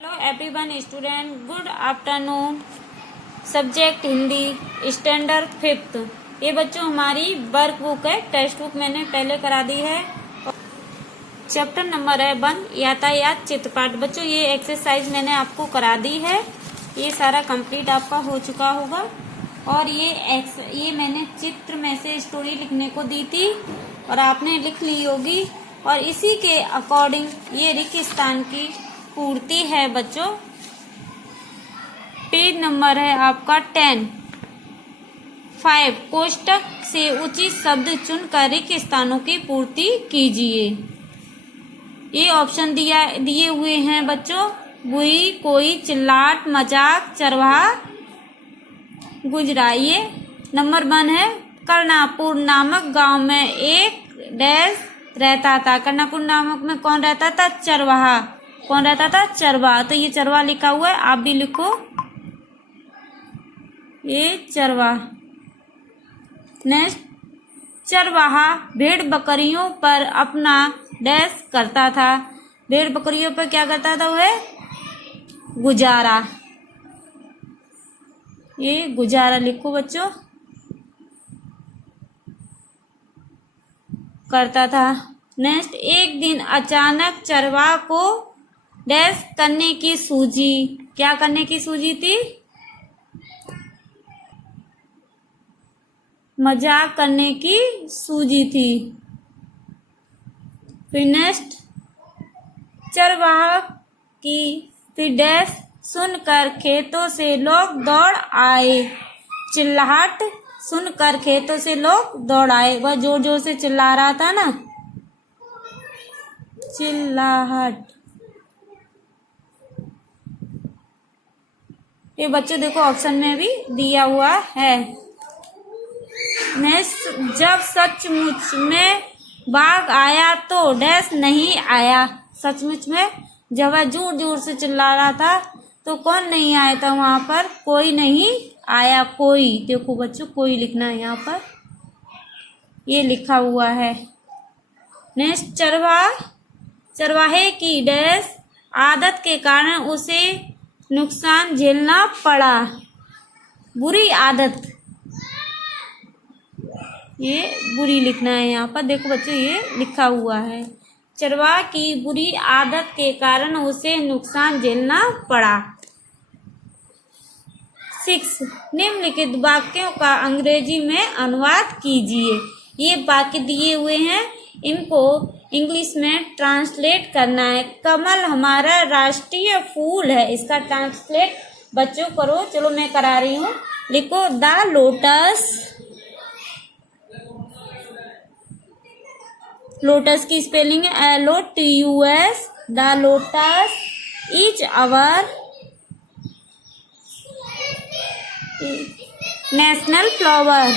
Hello everyone student, good afternoon. Subject Hindi, standard fifth. ये बच्चों हमारी वर्क बुक है, टेक्स्ट बुक मैंने पहले करा दी है। चैप्टर नंबर है 1, यातायात चित्रपाठ। बच्चों ये एक्सरसाइज मैंने आपको करा दी है, ये सारा कंप्लीट आपका हो चुका होगा। और ये मैंने चित्र में से स्टोरी लिखने को दी थी और आपने लिख ली होगी, और इसी के अकॉर्डिंग ये रिक्त स्थान की पूर्ति है बच्चों। पेज नंबर है आपका 10। 5 कोष्टक से उचित शब्द चुनकर रिक्त स्थानों की पूर्ति कीजिए। ये ऑप्शन दिए हुए हैं बच्चों। बुई, कोई, चिल्लाट, मजाक, चरवाहा, गुजरा। ये नंबर 1 है। कर्णापुर नामक गांव में एक डैश रहता था। कर्णापुर नामक में कौन रहता था? चरवाहा। कौन रहता था? चरवाहा। तो ये चरवाहा लिखा हुआ है, आप भी लिखो ये चरवाहा। नेक्स्ट, चरवाहा भेड़ बकरियों पर अपना डैश करता था। भेड़ बकरियों पर क्या करता था? वह गुजारा। ये गुजारा लिखो बच्चों, करता था। नेक्स्ट, एक दिन अचानक चरवाहा को डैश करने की सूझी। क्या करने की सूझी थी? मजाक करने की सूझी थी। फिर नेक्स्ट, चरवाहा की फिर डैश सुनकर खेतों से लोग दौड़ आए। चिल्लाहट सुनकर खेतों से लोग दौड़ आए। वह जोर जोर से चिल्ला रहा था ना, चिल्लाहट। ये बच्चों देखो ऑप्शन में भी दिया हुआ है। नेक्स्ट, जब सचमुच में बाघ आया तो डैश नहीं आया। सचमुच में जब वह जोर जोर से चिल्ला रहा था तो कौन नहीं आया था वहां पर? कोई नहीं आया। कोई, देखो बच्चों कोई लिखना है यहाँ पर, ये लिखा हुआ है। नेक्स्ट, चरवाहे की डैश आदत के कारण उसे नुकसान झेलना पड़ा। बुरी आदत, ये बुरी लिखना है यहाँ पर। देखो बच्चों ये लिखा हुआ है, चरवाहा की बुरी आदत के कारण उसे नुकसान झेलना पड़ा। 6 निम्नलिखित वाक्यों का अंग्रेजी में अनुवाद कीजिए। ये वाक्य दिए हुए हैं, इनको इंग्लिश में ट्रांसलेट करना है। कमल हमारा राष्ट्रीय फूल है, इसका ट्रांसलेट बच्चों करो। चलो मैं करा रही हूँ। लिखो, द लोटस की स्पेलिंग है LOTUS। The lotus is our national flower.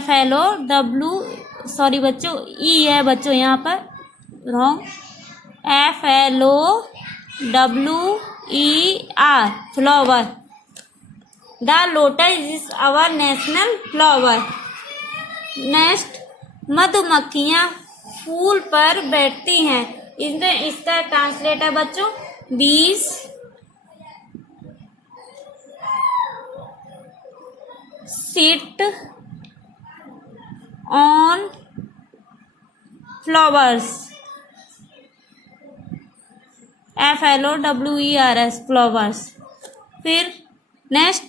FLOW, sorry बच्चों, ई है बच्चों यहाँ पर, wrong. FLOWER, flower. The lotus is our national flower. Next, मधुमक्खियां फूल पर बैठती हैं। इसका ट्रांसलेट है बच्चों, बीज sit on flowers. FLOWERS, flowers. फिर नेक्स्ट,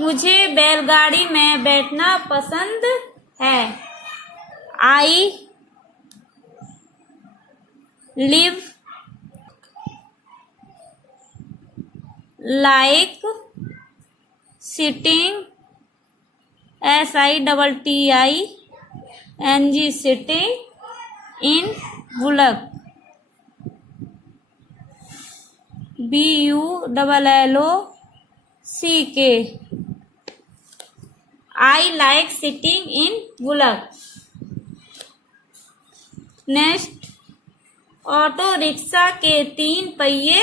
मुझे बैलगाड़ी में बैठना पसंद है। I live like sitting, SITTING, sitting in bullock, BULLOCK। I like sitting in bullock. Next, auto rickshaw के 3 पहिए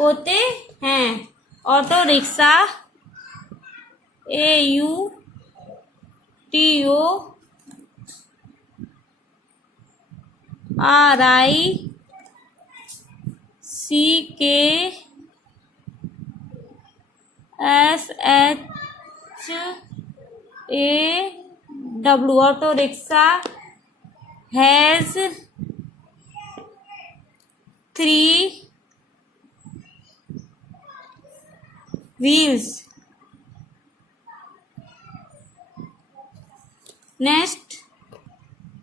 होते हैं। Auto rickshaw AUTO RICKSHAW auto rickshaw has 3 wheels। Next,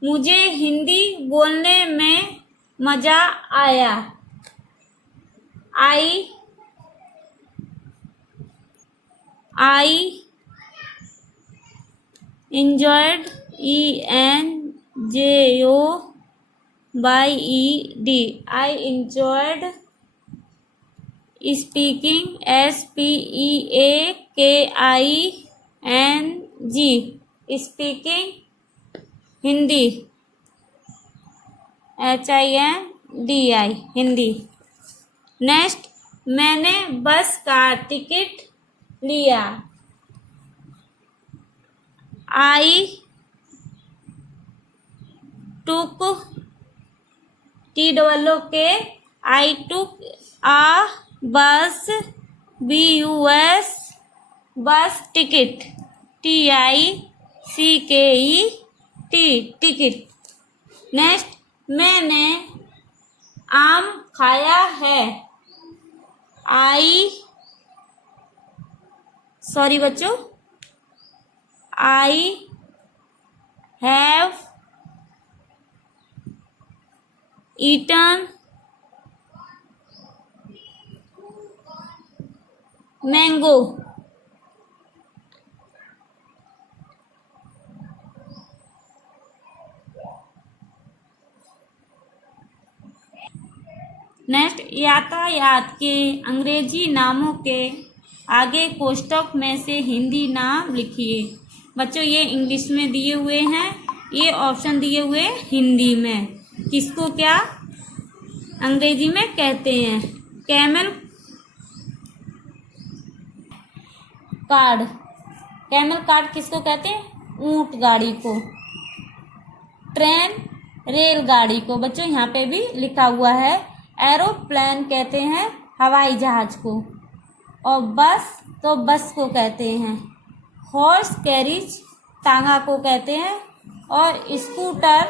मुझे हिंदी बोलने में मजा आया। I enjoyed ENJOYED I enjoyed speaking SPEAKING speaking Hindi HINDI Hindi. Next, मैंने बस का टिकट लिया। I took a bus bus ticket TICKET ticket. Next, मैंने आम खाया है। बच्चों, I have eaten mango। Next, यातायात के अंग्रेजी नामों के आगे कोष्ठक में से हिंदी नाम लिखिए। बच्चों, ये इंग्लिश में दिए हुए हैं, ये ऑप्शन दिए हुए हिंदी में। किसको क्या अंग्रेजी में कहते हैं? कैमल कार्ड किसको कहते हैं? ऊंट गाड़ी को। ट्रेन रेलगाड़ी को। बच्चों, यहाँ पे भी लिखा हुआ है। एरोप्लेन कहते हैं हवाई जहाज को, और बस को कहते हैं। हॉर्स कैरिज तांगा को कहते हैं, और स्कूटर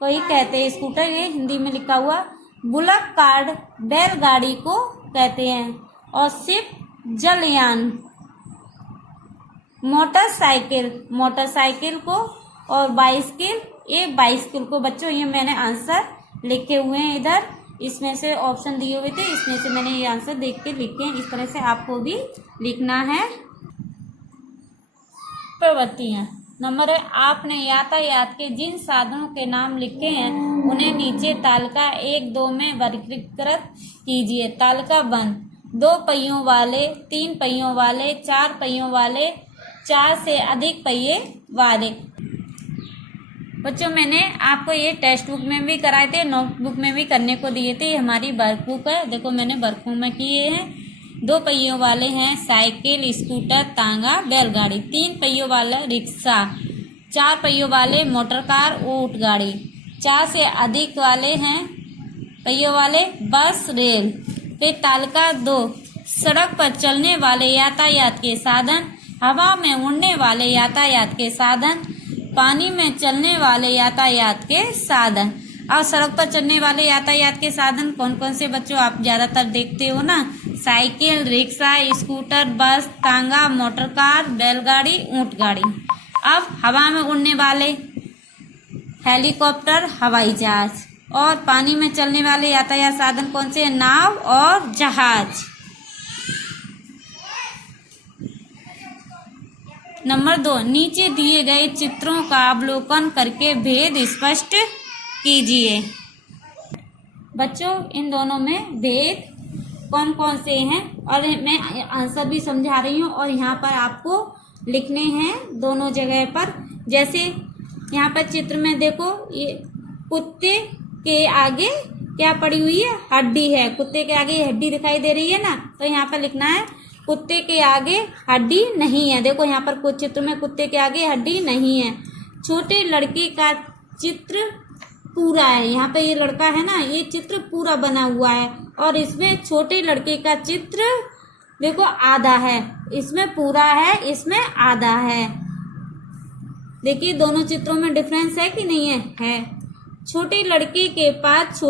को ही कहते हैं। स्कूटर ये हिंदी में लिखा हुआ। बुलक कार्ड बैलगाड़ी को कहते हैं, और शिप जलयान। मोटरसाइकिल को, और बाइसिकल को। बच्चों, ये मैंने आंसर लिखे हुए हैं इधर, इसमें से ऑप्शन दिए हुए थे, इसमें से मैंने ये आंसर देख के लिखे हैं। इस तरह से आपको भी लिखना है। प्रवृत्तियाँ नंबर है, आपने यातायात के जिन साधनों के नाम लिखे हैं उन्हें नीचे तालिका 1-2 में वर्गीकृत कीजिए। तालिका 1, 2 पहियों वाले, 3 पहियों वाले, 4 पहियों वाले, 4 से अधिक पहिए वाले। बच्चों, मैंने आपको ये टेक्स्ट बुक में भी कराए थे, नोटबुक में भी करने को दिए थे। ये हमारी वर्क बुक है, देखो मैंने वर्कबुक में किए हैं। 2 पहियों वाले हैं साइकिल, स्कूटर, तांगा, बैलगाड़ी। 3 पहियों वाला रिक्शा। 4 पहियों वाले मोटर कार, ऊंट गाड़ी। 4 से अधिक वाले हैं पहियों वाले बस, रेल। फिर तालिका 2, सड़क पर चलने वाले यातायात के साधन, हवा में उड़ने वाले यातायात के साधन, पानी में चलने वाले यातायात के साधन। और सड़क पर चलने वाले यातायात के साधन कौन कौन से बच्चों आप ज्यादातर देखते हो ना? साइकिल, रिक्शा, स्कूटर, बस, तांगा, मोटर कार, बैलगाड़ी, ऊंट गाड़ी। अब हवा में उड़ने वाले हेलीकॉप्टर, हवाई जहाज। और पानी में चलने वाले यातायात साधन कौन से? नाव और जहाज। नंबर 2, नीचे दिए गए चित्रों का अवलोकन करके भेद स्पष्ट कीजिए। बच्चों, इन दोनों में भेद कौन कौन से हैं, और मैं आंसर भी समझा रही हूँ, और यहाँ पर आपको लिखने हैं दोनों जगह पर। जैसे यहाँ पर चित्र में देखो, ये कुत्ते के आगे क्या पड़ी हुई है? हड्डी है। कुत्ते के आगे हड्डी दिखाई दे रही है ना, तो यहाँ पर लिखना है कुत्ते के आगे हड्डी नहीं है। देखो यहाँ पर कुछ चित्र में कुत्ते के आगे हड्डी नहीं है। छोटे लड़के का चित्र पूरा है। यहाँ पे ये लड़का है ना, ये चित्र पूरा बना हुआ है और इसमें छोटे लड़के का चित्र देखो आधा है, इसमें पूरा है, इसमें आधा है। देखिए दोनों चित्रों में डिफरेंस है कि नहीं है। छोटे लड़के के पास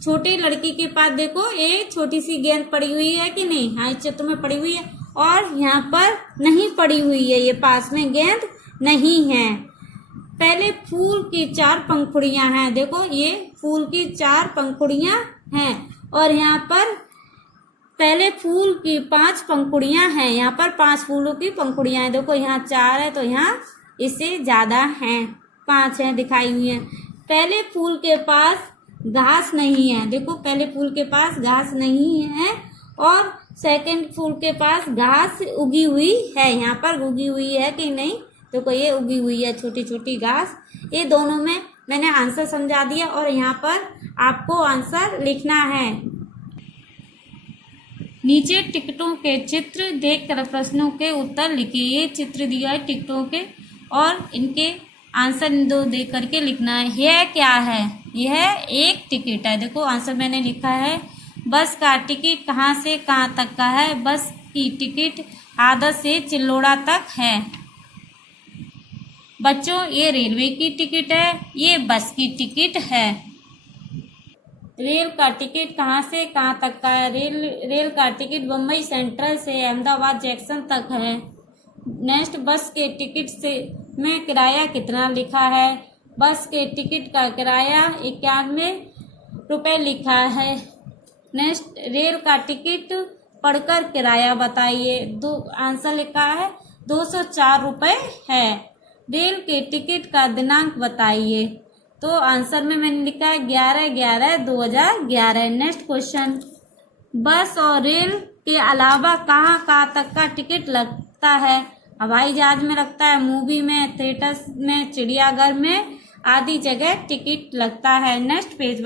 छोटे लड़की के पास देखो ये छोटी सी गेंद पड़ी हुई है कि नहीं, हाँ इस चित्र में पड़ी हुई है, और यहाँ पर नहीं पड़ी हुई है, ये पास में गेंद नहीं है। पहले फूल की 4 पंखुड़ियां हैं, देखो ये फूल की 4 पंखुड़ियां हैं और यहाँ पर पहले फूल की 5 पंखुड़ियां हैं, यहाँ पर 5 फूलों की पंखुड़ियां हैं। देखो यहाँ 4 है तो यहाँ इससे ज्यादा हैं, 5 हैं दिखाई हुई हैं। पहले फूल के पास घास नहीं है, देखो पहले फूल के पास घास नहीं है और सेकंड फूल के पास घास उगी हुई है, यहाँ पर उगी हुई है कि नहीं, देखो ये उगी हुई है छोटी छोटी घास। ये दोनों में मैंने आंसर समझा दिया और यहाँ पर आपको आंसर लिखना है। नीचे टिकटों के चित्र देखकर प्रश्नों के उत्तर लिखिए। ये चित्र दिया है टिकटों के और इनके आंसर दो देख करके लिखना है। यह क्या है, यह एक टिकट है। देखो आंसर मैंने लिखा है, बस का टिकट कहाँ से कहाँ तक का है, बस की टिकट आदत से चिल्लोड़ा तक है। बच्चों ये रेलवे की टिकट है, ये बस की टिकट है। रेल का टिकट कहाँ से कहाँ तक का है, रेल का टिकट बम्बई सेंट्रल से अहमदाबाद जंक्शन तक है। नेक्स्ट बस के टिकट से में किराया कितना लिखा है, बस के टिकट का किराया 91 रुपये लिखा है। नेक्स्ट रेल का टिकट पढ़कर किराया बताइए, दो आंसर लिखा है 204 रुपये है। रेल के टिकट का दिनांक बताइए, तो आंसर में मैंने लिखा है 11/11/2011। नेक्स्ट क्वेश्चन, बस और रेल के अलावा कहाँ कहाँ तक का टिकट लगता है, हवाई जहाज में लगता है, मूवी में, थिएटर में, चिड़ियाघर में आदि जगह टिकट लगता है। नेक्स्ट पेज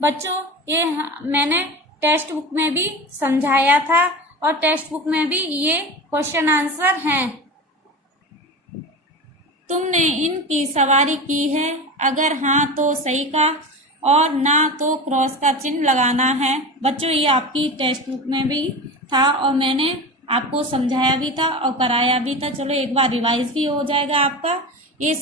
बच्चों ये मैंने टेक्स्ट बुक में भी समझाया था और टेक्स्ट बुक में भी ये क्वेश्चन आंसर हैं। तुमने इनकी सवारी की है, अगर हाँ तो सही का और ना तो क्रॉस का चिन्ह लगाना है। बच्चों ये आपकी टेक्स्ट बुक में भी था और मैंने आपको समझाया भी था और कराया भी था। चलो एक बार रिवाइज भी हो जाएगा आपका ये